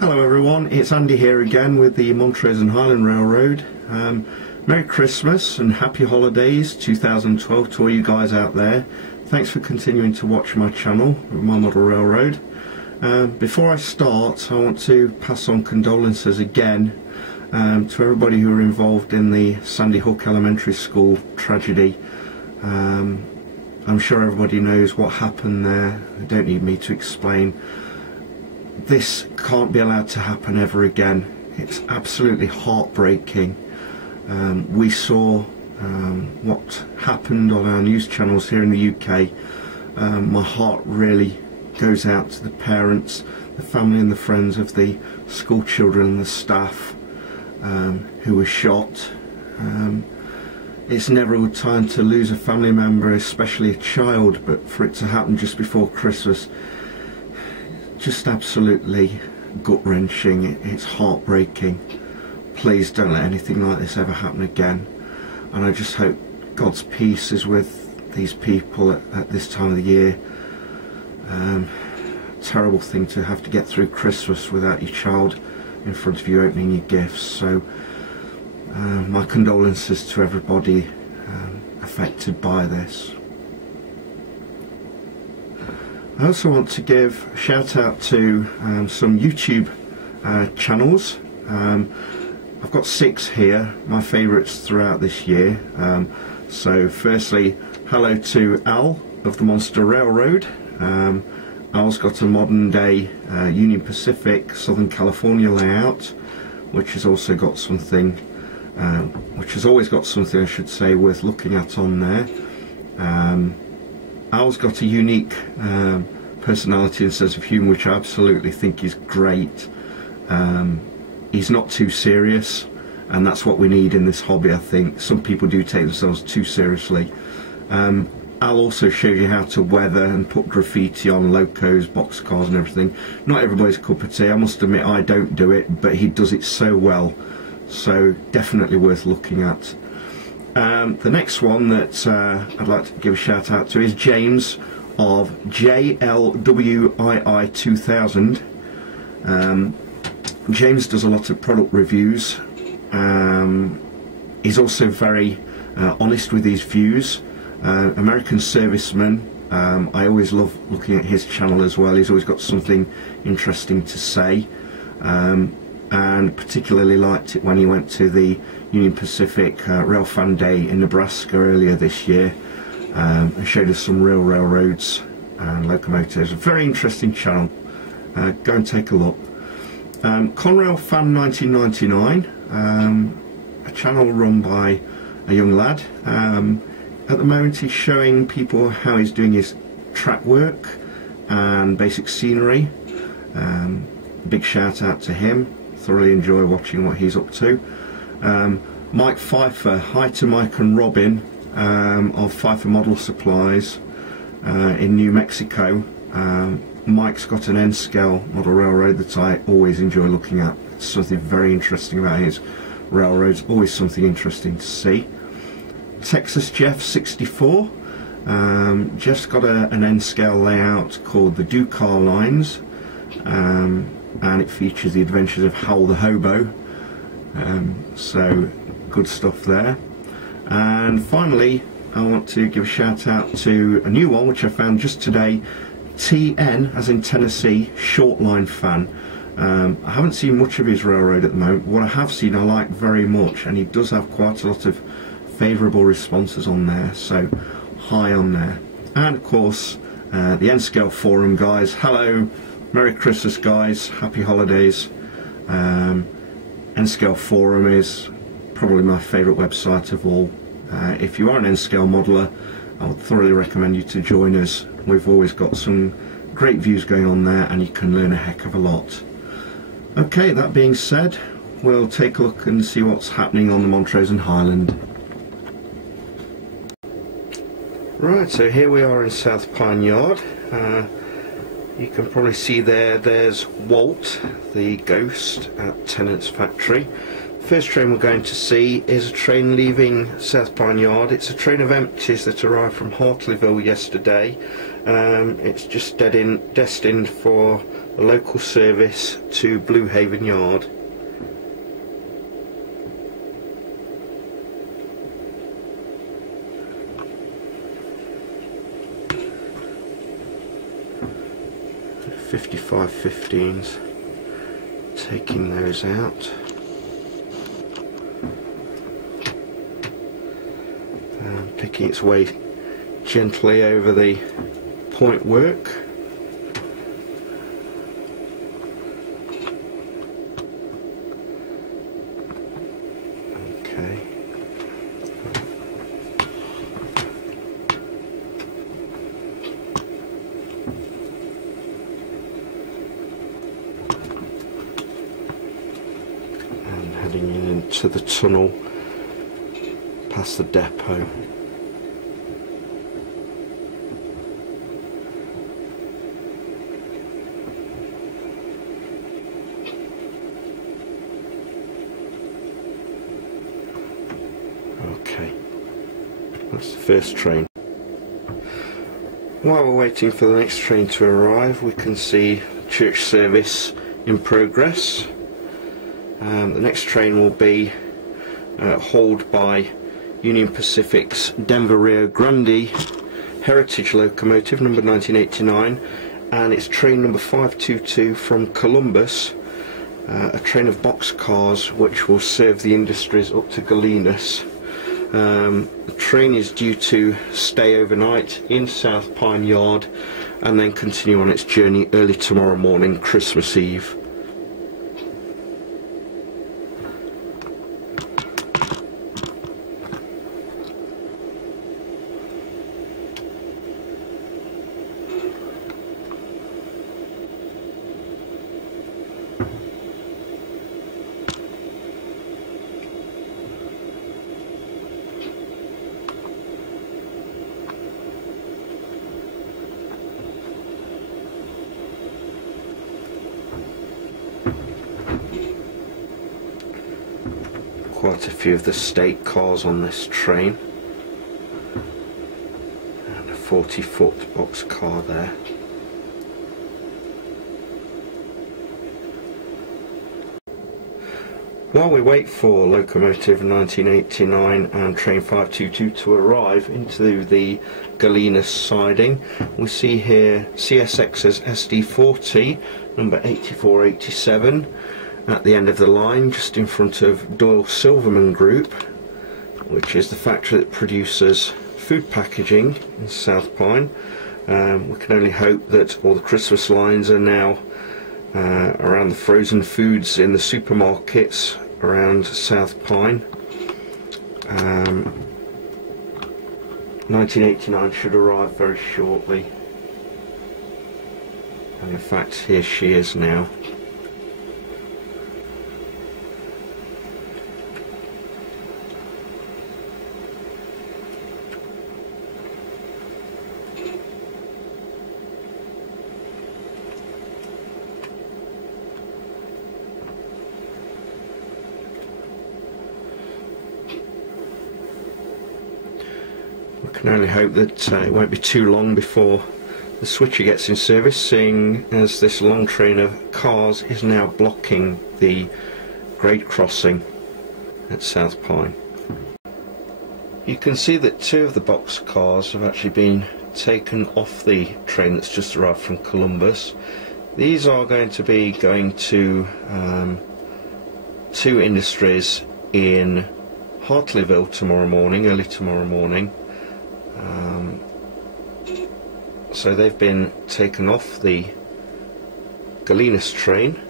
Hello everyone, it's Andy here again with the Montrose and Highland Railroad. Merry Christmas and Happy Holidays 2012 to all you guys out there. Thanks for continuing to watch my channel, my model railroad. Before I start, I want to pass on condolences again to everybody who were involved in the Sandy Hook Elementary School tragedy. I'm sure everybody knows what happened there. They don't need me to explain. This can't be allowed to happen ever again. It's absolutely heartbreaking. We saw what happened on our news channels here in the UK. My heart really goes out to the parents, the family and the friends of the school children and the staff who were shot. It's never a good time to lose a family member, especially a child, but for it to happen just before Christmas, just absolutely gut-wrenching. It's heartbreaking. Please don't let anything like this ever happen again, and I just hope God's peace is with these people at this time of the year. Terrible thing to have to get through Christmas without your child in front of you opening your gifts, so my condolences to everybody affected by this. I also want to give a shout out to some YouTube channels. I've got 6 here, my favourites throughout this year. So firstly, hello to Al of the Monster Railroad. Al's got a modern day Union Pacific Southern California layout, which has also got something, which has always got something I should say worth looking at on there. Al's got a unique personality and sense of humour, which I absolutely think is great. He's not too serious, and that's what we need in this hobby. I think some people do take themselves too seriously. Al also shows you how to weather and put graffiti on locos, boxcars and everything. Not everybody's cup of tea. I must admit I don't do it, but he does it so well, so definitely worth looking at. The next one that I'd like to give a shout out to is James of JLWII 2000. James does a lot of product reviews. He's also very honest with his views. American serviceman. I always love looking at his channel as well. He's always got something interesting to say. And particularly liked it when he went to the Union Pacific Rail Fan Day in Nebraska earlier this year and showed us some real railroads and locomotives. A very interesting channel. Go and take a look. Conrail Fan 1999, a channel run by a young lad. At the moment he's showing people how he's doing his track work and basic scenery. Big shout out to him. Thoroughly enjoy watching what he's up to. Mike Pfeiffer, hi to Mike and Robin of Pfeiffer Model Supplies in New Mexico. Mike's got an N-scale model railroad that I always enjoy looking at. It's something very interesting about his railroads, always something interesting to see. Texas Jeff 64, Jeff's got an N-scale layout called the Ducar Lines, and it features the adventures of Howl the Hobo, so good stuff there. And finally I want to give a shout out to a new one which I found just today, TN as in Tennessee, Shortline Fan. I haven't seen much of his railroad at the moment. What I have seen I like very much, and he does have quite a lot of favourable responses on there, so high on there. And of course the N-Scale Forum guys, hello, Merry Christmas guys, Happy Holidays. N-Scale Forum is probably my favourite website of all. If you are an N-Scale modeller, I would thoroughly recommend you to join us. We've always got some great views going on there, and you can learn a heck of a lot. Okay, that being said, we'll take a look and see what's happening on the Montrose and Highland. Right, so here we are in South Pine Yard. You can probably see there's Walt, the ghost at Tennant's factory. First train we're going to see is a train leaving South Pine Yard. It's a train of empties that arrived from Hartleyville yesterday. It's just destined for a local service to Blue Haven Yard. .55-15s, taking those out. And picking its way gently over the point work. Okay. And heading into the tunnel past the depot. Okay, that's the first train. While we're waiting for the next train to arrive, we can see church service in progress. The next train will be hauled by Union Pacific's Denver Rio Grande Heritage locomotive number 1989, and it's train number 522 from Columbus, a train of boxcars which will serve the industries up to Gallenas. The train is due to stay overnight in South Pine Yard and then continue on its journey early tomorrow morning, Christmas Eve. Quite a few of the state cars on this train, and a 40-foot box car there. While we wait for locomotive 1989 and train 522 to arrive into the Gallenas siding, we see here CSX's SD40 number 8487 at the end of the line, just in front of Doyle Silverman Group, which is the factory that produces food packaging in South Pine. We can only hope that all the Christmas lines are now around the frozen foods in the supermarkets around South Pine. 1989 should arrive very shortly, and in fact here she is now. We can only hope that it won't be too long before the switcher gets in service, seeing as this long train of cars is now blocking the grade crossing at South Pine. You can see that two of the box cars have actually been taken off the train that's just arrived from Columbus. These are going to be going to two industries in Hartleyville tomorrow morning, early tomorrow morning. So they've been taken off the Gallenas train,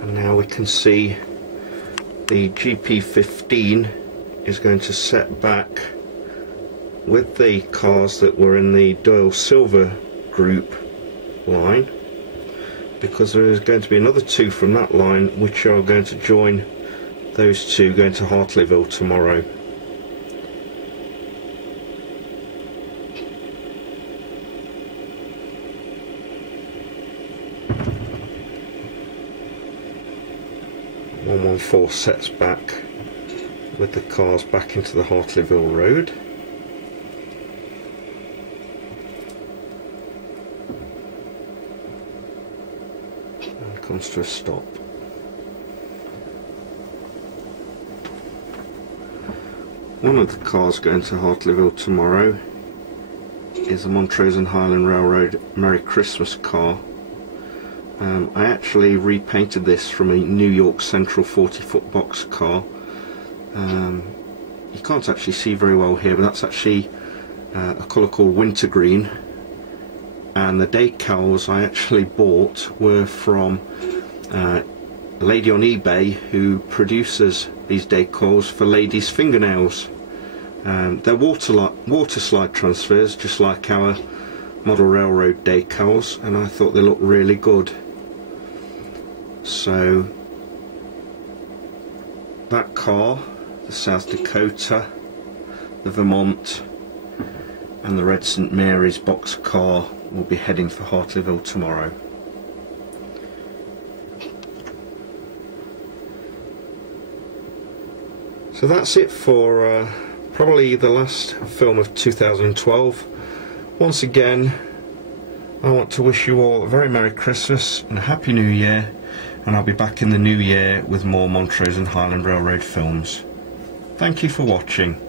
and now we can see the GP15 is going to set back with the cars that were in the Doyle Silver Group line, because there is going to be another two from that line which are going to join those two going to Hartleyville tomorrow. .114 sets back with the cars back into the Hartleyville Road. and comes to a stop. One of the cars going to Hartleyville tomorrow is the Montrose and Highland Railroad Merry Christmas car. I actually repainted this from a New York Central 40-foot box car. You can't actually see very well here, but that's actually a colour called wintergreen, and the decals I actually bought were from a lady on eBay who produces these decals for ladies' fingernails. They're water slide transfers, just like our model railroad decals, and I thought they looked really good. So that car, the South Dakota, the Vermont and the Red St Mary's box car will be heading for Hartleyville tomorrow. So that's it for probably the last film of 2012. Once again, I want to wish you all a very Merry Christmas and a Happy New Year, and I'll be back in the new year with more Montrose and Highland Railroad films. Thank you for watching.